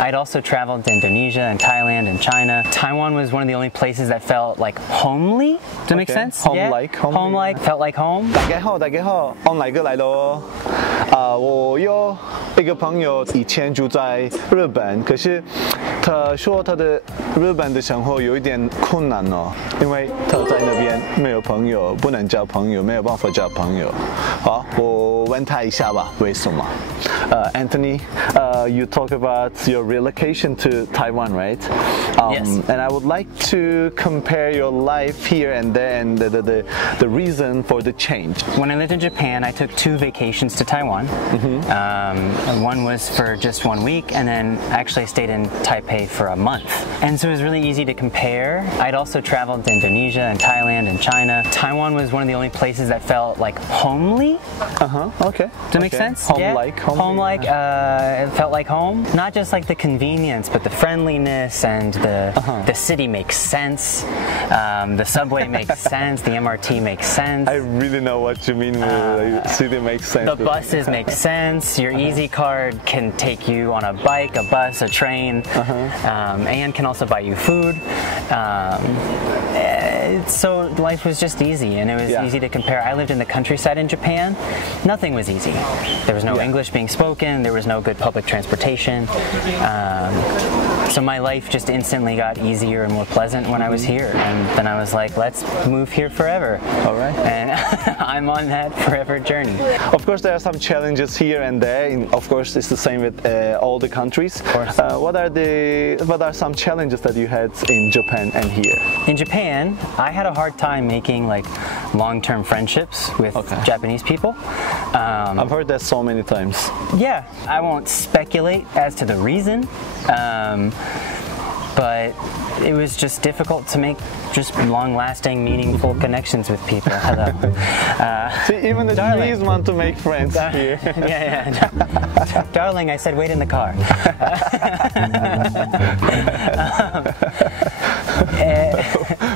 I'd also traveled to Indonesia and Thailand and China. Taiwan was one of the only places that felt like homely. Does that make sense? Home-like, yeah? Home-like, felt like home. 大家好，大家好，online哥来喽。我有一个朋友以前住在日本，可是他说他的日本的生活有一点困难哦，因为他在那边没有朋友，不能交朋友，没有办法交朋友。好，我问他一下吧，为什么？Anthony, you talk about your relocation to Taiwan, right? Yes. And I would like to compare your life here and there and the reason for the change. When I lived in Japan, I took 2 vacations to Taiwan. One was for just 1 week, and then actually I stayed in Taipei for a month. And so it was really easy to compare. I'd also traveled to Indonesia and Thailand and China. Taiwan was one of the only places that felt like homely. Okay. Does that make sense? Home-like. Yeah. Home-like. It felt like home. Not just like the convenience, but the friendliness, and the city makes sense. The subway makes sense. The MRT makes sense. I really know what you mean with city makes sense. The buses make sense. Your Easy Card can take you on a bike, a bus, a train, and can also buy you food. So life was just easy, and it was easy to compare. I lived in the countryside in Japan. Nothing was easy. There was no English being spoken. There was no good public transportation. So my life just instantly got easier and more pleasant when I was here. And then I was like, let's move here forever. All right. And I'm on that forever journey. Of course, there are some challenges here and there. And of course, it's the same with all the countries. Of course. What are some challenges that you had in Japan and here? In Japan, I had a hard time making like long-term friendships with Japanese people. I've heard that so many times. Yeah, I won't speculate as to the reason, but it was just difficult to make just long-lasting, meaningful connections with people. Hello. See, even the trees want to make friends here. Yeah. Darling, I said wait in the car.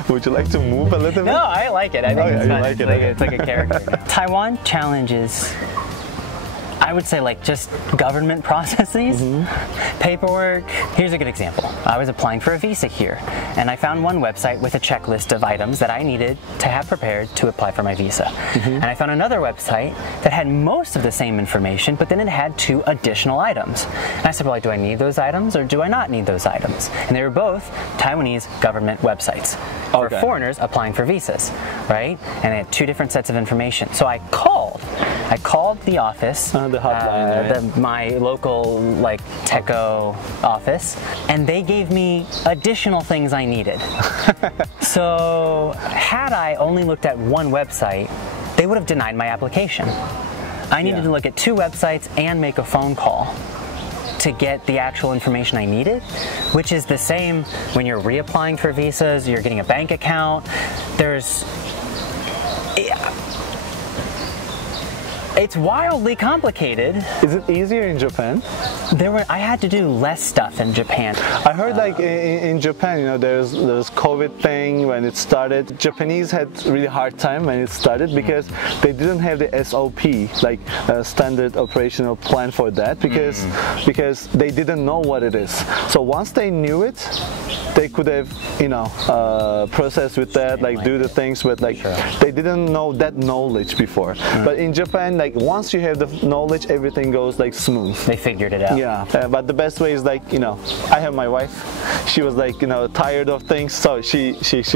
Would you like to move a little bit? No, I like it. I think it's fun. Like It's like a character. Taiwan challenges, I would say, like just government processes, paperwork. Here's a good example. I was applying for a visa here, and I found one website with a checklist of items that I needed to have prepared to apply for my visa. And I found another website that had most of the same information, but then it had 2 additional items. And I said, well, do I need those items or do I not need those items? And they were both Taiwanese government websites for foreigners applying for visas, right? And they had 2 different sets of information. So I called the office, the hotline, right? My local like TECO office, and they gave me additional things I needed. So had I only looked at one website, they would have denied my application. I needed to look at 2 websites and make a phone call to get the actual information I needed, which is the same when you're reapplying for visas, you're getting a bank account. It's wildly complicated. Is it easier in Japan? I had to do less stuff in Japan. I heard like in Japan, you know, there's COVID thing when it started. Japanese had really hard time when it started because they didn't have the SOP, like standard operational plan for that, because they didn't know what it is. So once they knew it, they could have, you know, processed with that, like do the things with like, they didn't know that knowledge before. But in Japan, like once you have the knowledge, everything goes like smooth. They figured it out. Yeah, but the best way is like, you know, I have my wife. She was like, you know, tired of things, so she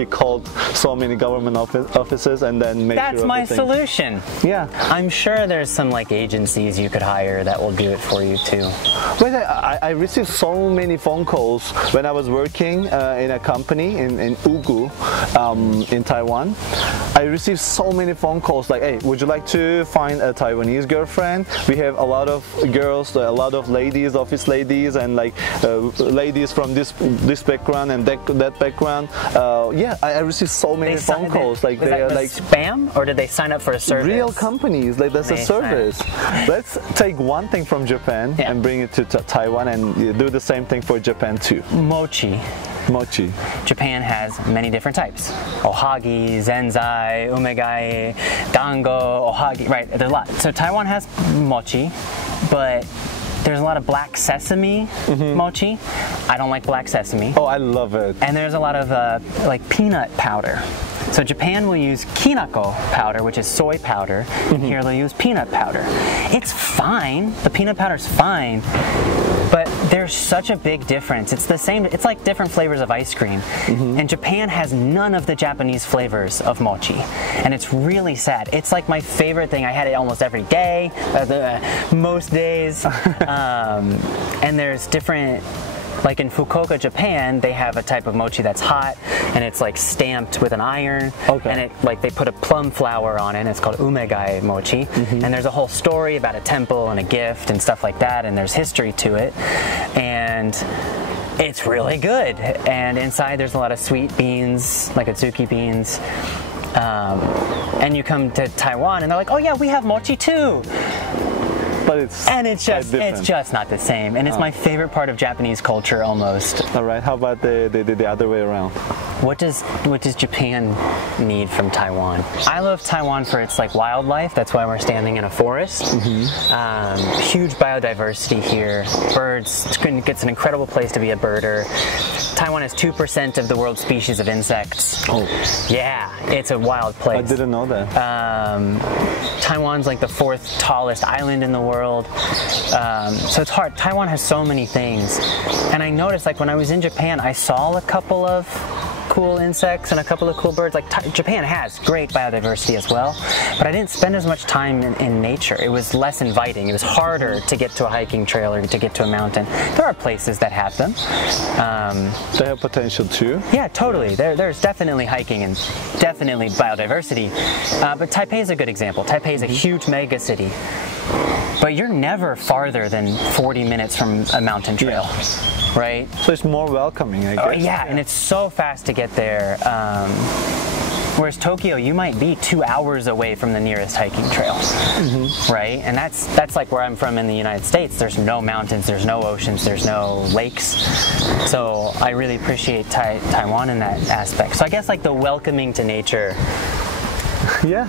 called so many government offices and then made That's sure my solution. Yeah, I'm sure there's some like agencies you could hire that will do it for you too. But I received so many phone calls when I was working in a company in Ugu, in Taiwan. I received so many phone calls like, hey, would you like to find a Taiwanese girlfriend? We have a lot of girls, a lot of ladies, office ladies, and like ladies from this background and that background. Yeah, I received so many phone calls. Like they are like spam, or did they sign up for a service? Real companies, like that's a service. Let's take one thing from Japan and bring it to Taiwan and do the same thing for Japan too. Mochi. Mochi. Japan has many different types. Ohagi, zenzai, umegai, dango, ohagi, right, there's a lot. So Taiwan has mochi, but There's a lot of black sesame mochi. I don't like black sesame. Oh, I love it. And there's a lot of like peanut powder. So Japan will use kinako powder, which is soy powder, and here they'll use peanut powder. It's fine. The peanut powder's fine, but there's such a big difference. It's the same. It's like different flavors of ice cream. And Japan has none of the Japanese flavors of mochi, and it's really sad. It's like my favorite thing. I had it almost every day, most days. And there's different. Like in Fukuoka, Japan, they have a type of mochi that's hot, and it's like stamped with an iron, and it like they put a plum flower on it, and it's called umegai mochi, and there's a whole story about a temple and a gift and stuff like that, and there's history to it, and it's really good. And inside there's a lot of sweet beans, like atsuki beans, and you come to Taiwan, and they're like, oh yeah, we have mochi too. But it's just not the same, and it's my favorite part of Japanese culture almost. All right, how about the other way around? What does Japan need from Taiwan? I love Taiwan for its like wildlife. That's why we're standing in a forest. Huge biodiversity here. Birds. It's an incredible place to be a birder. Taiwan has 2% of the world's species of insects. Oh. Yeah, it's a wild place. I didn't know that. Taiwan's like the 4th tallest island in the world. So it's hard. Taiwan has so many things. And I noticed like when I was in Japan, I saw a couple of cool insects and a couple of cool birds. Like Japan has great biodiversity as well, but I didn't spend as much time in nature. It was less inviting. It was harder to get to a hiking trail or to get to a mountain. There are places that have them. They have potential too? Yeah, totally. There's definitely hiking and definitely biodiversity. But Taipei is a good example. Taipei is a huge mega city, but you're never farther than 40 minutes from a mountain trail. Right? So it's more welcoming, I guess. Yeah, and it's so fast to get there. Whereas Tokyo, you might be 2 hours away from the nearest hiking trail, right? And that's like where I'm from in the United States. There's no mountains, there's no oceans, there's no lakes. So I really appreciate Taiwan in that aspect. So I guess like the welcoming to nature. Yeah,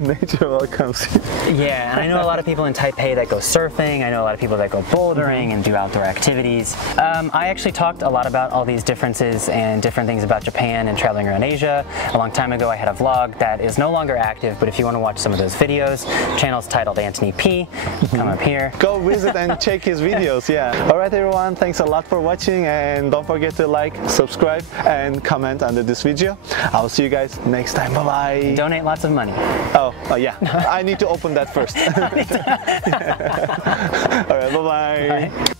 nature welcomes you. Yeah, and I know a lot of people in Taipei that go surfing. I know a lot of people that go bouldering and do outdoor activities. I actually talked a lot about all these differences and different things about Japan and traveling around Asia. A long time ago I had a vlog that is no longer active, but if you want to watch some of those videos, the channel's titled Anthony P. Come up here. Go visit and check his videos, yeah. Alright everyone, thanks a lot for watching, and don't forget to like, subscribe, and comment under this video. I'll see you guys next time. Bye-bye. Donate lots of money. Oh yeah. I need to open that first. Alright, bye-bye.